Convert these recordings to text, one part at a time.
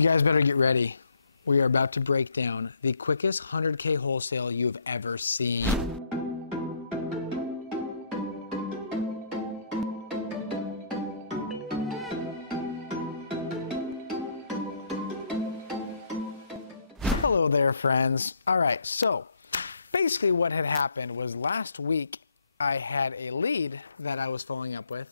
You guys better get ready. We are about to break down the quickest 100K wholesale you've ever seen. Hello there, friends. All right, so basically what had happened was last week I had a lead that I was following up with,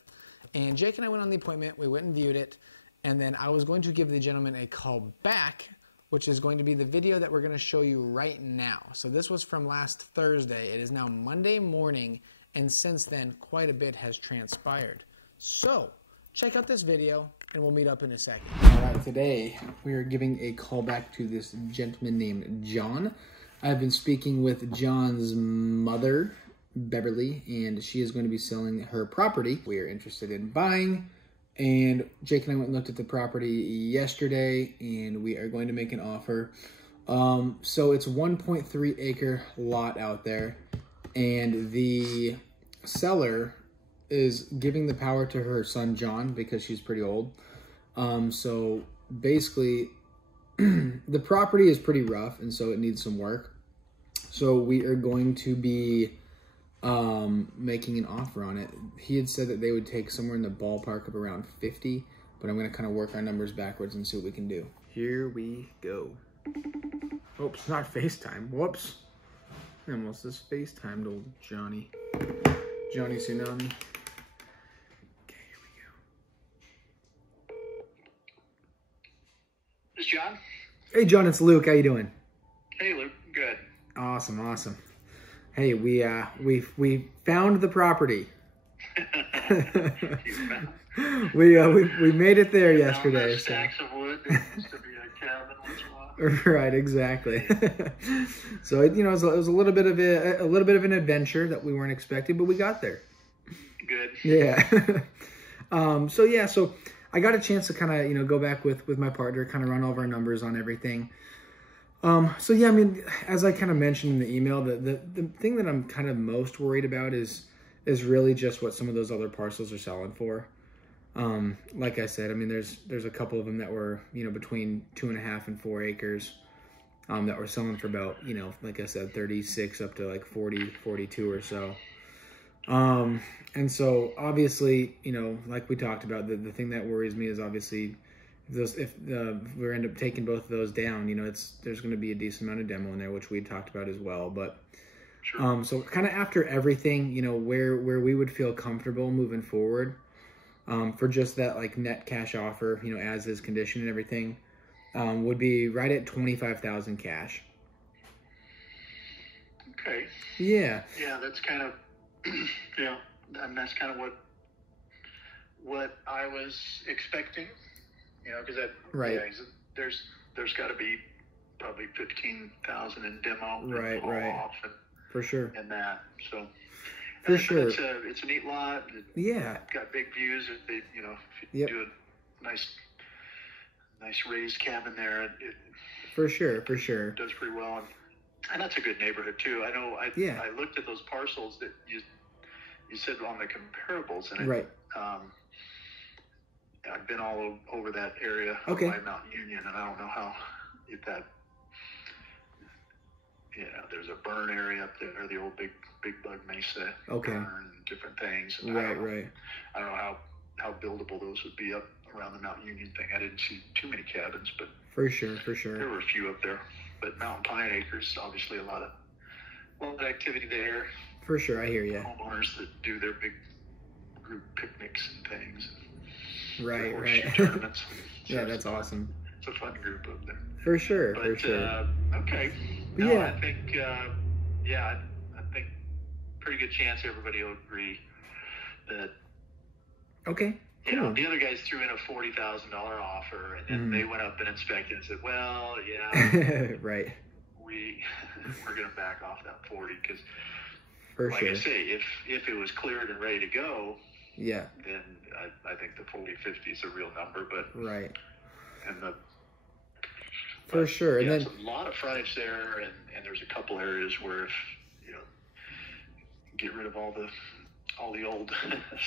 and Jake and I went on the appointment. We went and viewed it, and then I was going to give the gentleman a call back, which is going to be the video that we're going to show you right now. So this was from last Thursday. It is now Monday morning, and since then, quite a bit has transpired. So check out this video, and we'll meet up in a second. All right, today we are giving a call back to this gentleman named John. I've been speaking with John's mother, Beverly, and she is going to be selling her property. We are interested in buying, and Jake and I went and looked at the property yesterday, and we are going to make an offer. So it's 1.3 acre lot out there, and the seller is giving the power to her son John because she's pretty old. So basically the property is pretty rough, and so it needs some work. So we are going to be making an offer on it. He had said that they would take somewhere in the ballpark of around 50, but I'm going to kind of work our numbers backwards and see what we can do. Here we go. Oops, not FaceTime. Whoops. I almost just FaceTimed old Johnny. Johnny Tsunami. Okay, here we go. This is John. Hey John, it's Luke. How you doing? Hey Luke, good. Awesome, awesome. Hey, we found the property. we made it there yesterday. Stacks of wood. There used to be a cabin once in a while. Right, exactly. So it was a little bit of an adventure that we weren't expecting, but we got there. Good. Yeah. So I got a chance to kind of go back with my partner, kind of run over our numbers on everything. So yeah, I mean, as I kind of mentioned in the email, the thing that I'm kind of most worried about is really just what some of those other parcels are selling for. Like I said, I mean, there's a couple of them that were, between 2.5 and 4 acres, that were selling for about, like I said, 36 up to like 40, 42 or so. And so obviously, like we talked about, the thing that worries me is obviously if we end up taking both of those down, there's going to be a decent amount of demo in there, which we talked about as well. But sure. So kind of after everything, where we would feel comfortable moving forward, for just that like net cash offer, as is condition and everything, would be right at 25,000 cash. Okay. Yeah. Yeah, that's kind of and that's kind of what I was expecting. Because that right. Yeah, there's got to be probably 15,000 in demo. Right. Off and, for sure. And that for sure. It's a neat lot. Yeah. Got big views. If you do a nice raised cabin there, it for sure does pretty well. And that's a good neighborhood too. I know. I looked at those parcels that you said on the comparables, and right. I've been all over that area by Mount Union, and I don't know if that, there's a burn area up there, the old Big Bug Mesa burn, and different things. And right. I don't know how buildable those would be up around the Mount Union thing. I didn't see too many cabins, but for sure. There were a few up there. But Mountain Pine Acres, obviously a lot of activity there. For sure, I hear you. Homeowners that do their big group picnics and things. Right. Tournaments. Yeah, that's awesome. It's a fun group up there. For sure. Okay. No, yeah. I think, I think pretty good chance everybody will agree that. Okay. Cool. The other guys threw in a $40,000 offer, and then they went up and inspected and said, "Well, yeah, right. We're going to back off that 40 because, like I say, if it was cleared and ready to go." Yeah. Then I think the 40-50 is a real number, but right. And for sure. And there's then a lot of frontage there, and there's a couple areas where if get rid of all the old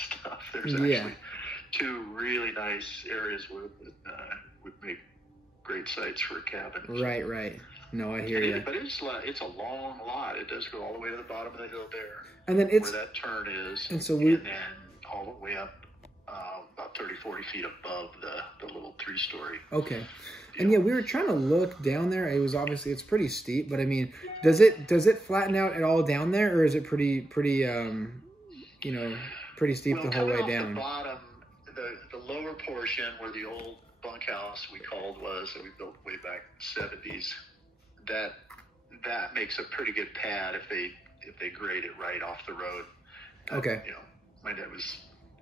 stuff, there's actually two really nice areas where would make great great sites for a cabin. Right. No, I hear you. But it's a long lot. It does go all the way to the bottom of the hill there, and then it's where that turn is, and then all the way up about 30, 40 feet above the little 3-story. Okay. And yeah, we were trying to look down there. It was obviously, it's pretty steep, but I mean, does it flatten out at all down there, or is it pretty steep the whole way down? The bottom, the lower portion where the old bunkhouse we called was, that we built way back in the 70s, that makes a pretty good pad if they grade it right off the road. Okay. My dad was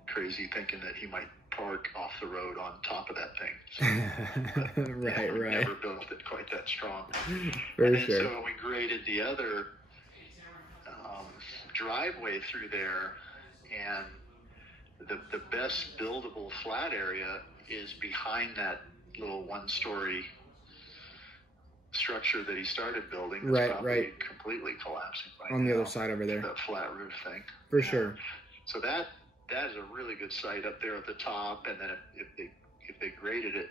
crazy thinking that he might park off the road on top of that thing. So, right. Never built it quite that strong. For sure. Sure. So we graded the other driveway through there, and the best buildable flat area is behind that little 1-story structure that he started building. That's probably completely collapsing on the other side over there. That flat roof thing. For sure. So that is a really good site up there at the top, and then if they graded it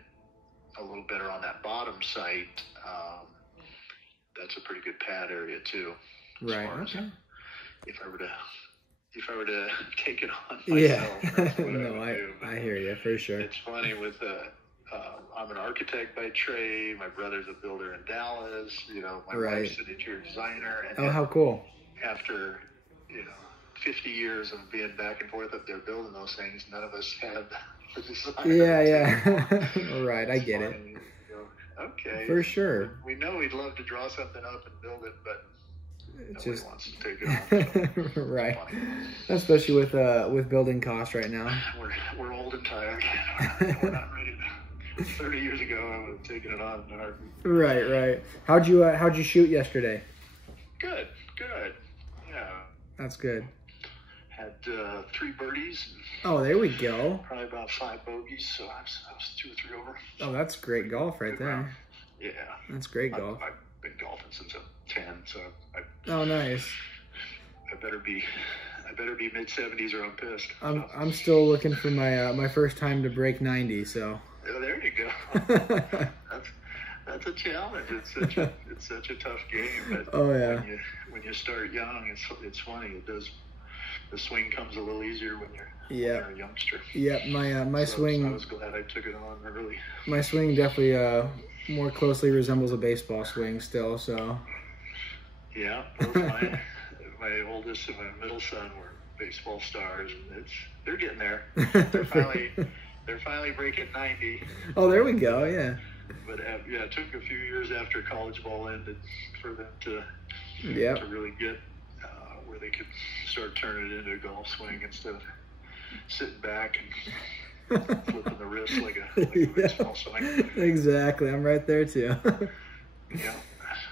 a little better on that bottom site, that's a pretty good pad area too. Right. Okay. If I were to take it on myself, that's what no, I hear you for sure. It's funny with I'm an architect by trade. My brother's a builder in Dallas. My wife's an interior designer. And how cool! After 50 years of being back and forth up there building those things, none of us had the design. Yeah. Right, I get it. Okay. For sure. We know we'd love to draw something up and build it, but nobody wants to take it on. Right. Especially with building costs right now. We're old and tired. We're not ready to. 30 years ago, I would have taken it on in a heartbeat. Right. How'd you shoot yesterday? Good. Yeah. That's good. Had 3 birdies. Oh, there we go. Probably about 5 bogeys, so I was 2 or 3 over. Oh, that's great golf right there. Yeah. That's great golf. I've been golfing since I'm 10, so Oh, nice. I better be mid-70s or I'm pissed. I'm still looking for my first time to break 90, so. Oh, there you go. That's a challenge. It's such a tough game. But oh yeah. When you start young, it's funny. It does. The swing comes a little easier when you're a youngster. Yeah, my swing. I was glad I took it on early. My swing definitely more closely resembles a baseball swing still. So. Yeah, both my oldest and my middle son were baseball stars. They're getting there. They're finally breaking 90. Oh, there we go. Yeah. But it took a few years after college ball ended for them to really get where they could start turning it into a golf swing instead of sitting back and flipping the wrist like a baseball swing. Exactly. I'm right there too. Yeah.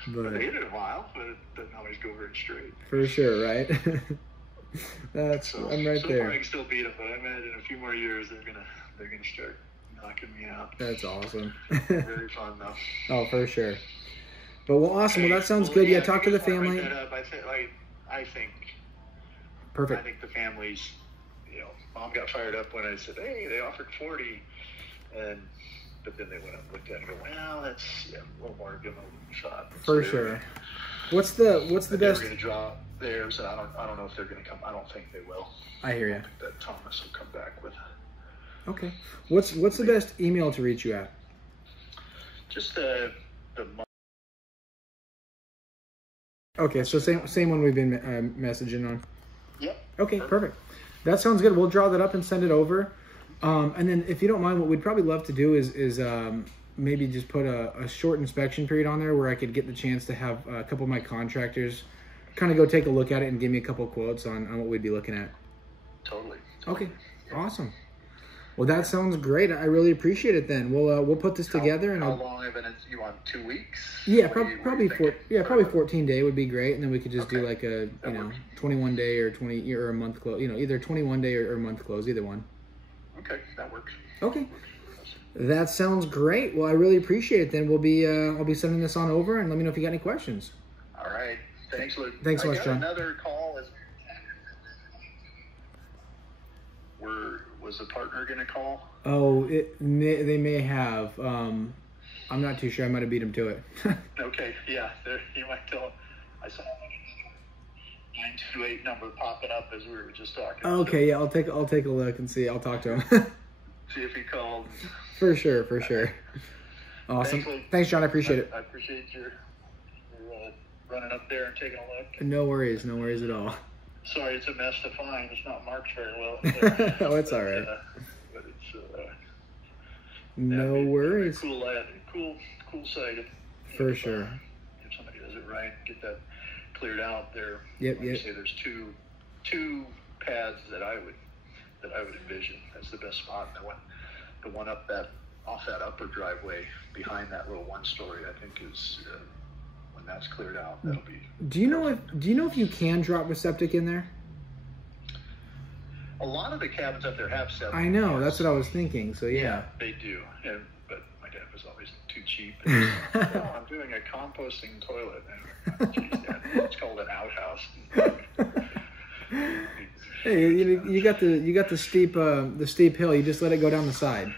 But they hit it a while, but it doesn't always go very straight. For sure, right? I'm right there. So far I can still beat them, but I imagine in a few more years they're gonna start knocking me out. That's awesome. Very fun though. Oh, for sure. But awesome. Well, that sounds good. Yeah, talk to the family. I think. Perfect. I think the families, Mom got fired up when I said, "Hey, they offered 40," but then they went up and looked at it and go, "Well, that's a little more give them a shot." For sure. What's the best? They're going to drop theirs, and I don't know if they're going to come. I don't think they will. I hear you. I think that Thomas will come back with. Okay. What's the best email to reach you at? Just the. Okay, so same one we've been messaging on. Yep. Okay, perfect. That sounds good. We'll draw that up and send it over. And then if you don't mind, what we'd probably love to do is maybe just put a short inspection period on there where I could get the chance to have a couple of my contractors kind of go take a look at it and give me a couple of quotes on what we'd be looking at. Totally. Okay, awesome. Well, that sounds great. I really appreciate it. Then we'll put this together. And how long have you want 2 weeks? Yeah, probably 14 day would be great, and then we could just do like a 21 day or 20 or a month close. Either 21 day or a month close, either one. Okay, that works. Okay, that sounds great. Well, I really appreciate it. Then I'll be sending this on over, and let me know if you got any questions. All right, thanks, Luke. Thanks so much, John. Another call. Was the partner going to call? Oh, they may have. I'm not too sure. I might have beat him to it. Okay, yeah. There, you might tell. I saw 928 number popping up as we were just talking. Okay, so, yeah. I'll take a look and see. I'll talk to him. See if he called. For sure. Awesome. Thanks, John. I appreciate it. I appreciate your running up there and taking a look. No worries at all. Sorry, it's a mess to find. It's not marked very well. Oh, it's all right. But it's no worries. Cool site. For sure. If somebody does it right, get that cleared out there. Yep. Say there's two paths that I would envision as the best spot. And the one off that upper driveway behind that little one-story, I think is when that's cleared out. That'll be. Do you know if you can drop a septic in there? A lot of the cabins up there have septic. I know, that's what I was thinking. So yeah, they do. But my dad was always too cheap. And I'm doing a composting toilet. And, geez, Dad, it's called an outhouse. Hey, you got the steep hill. You just let it go down the side.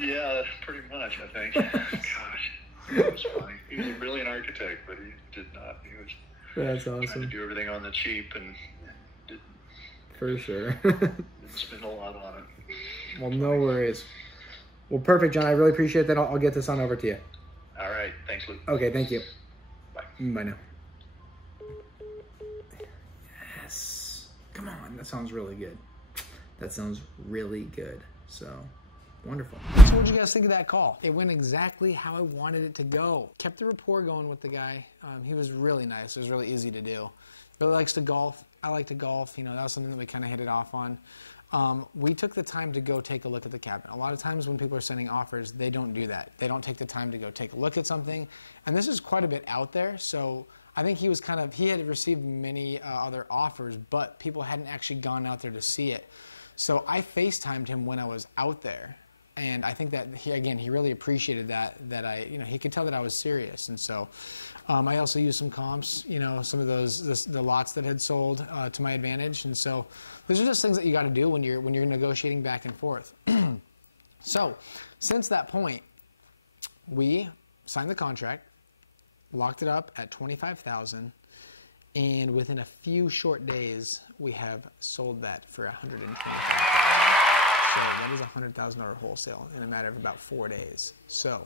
Yeah, pretty much. I think. Gosh, that was funny. He was a brilliant architect, but he did not. He was. That's awesome. Trying to do everything on the cheap and. For sure. Didn't spend a lot on it. Well, no worries. Well, perfect, John. I really appreciate that. I'll get this on over to you. All right. Thanks, Luke. Okay, thank you. Bye. Bye now. Yes. Come on. That sounds really good. So, wonderful. So what did you guys think of that call? It went exactly how I wanted it to go. Kept the rapport going with the guy. He was really nice. It was really easy to do. Really likes to golf. I like to golf. That was something that we kind of hit it off on. We took the time to go take a look at the cabin. A lot of times when people are sending offers, they don't do that. They don't take the time to go take a look at something. And this is quite a bit out there. So I think he had received many other offers, but people hadn't actually gone out there to see it. So I FaceTimed him when I was out there. And I think that he really appreciated that he could tell that I was serious. And so I also used some comps, some of the lots that had sold to my advantage. And so those are just things that you got to do when you're negotiating back and forth. So since that point, we signed the contract, locked it up at $25,000, and within a few short days, we have sold that for $125,000. So that is a $100,000 wholesale in a matter of about 4 days. So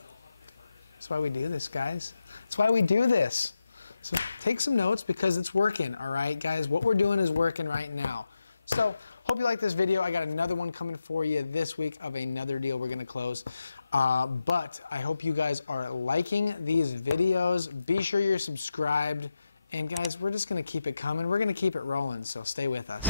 that's why we do this, guys. That's why we do this. So take some notes because it's working, all right, guys? What we're doing is working right now. So hope you like this video. I got another one coming for you this week of another deal we're going to close. But I hope you guys are liking these videos. Be sure you're subscribed. And guys, we're just going to keep it coming. We're going to keep it rolling, so stay with us.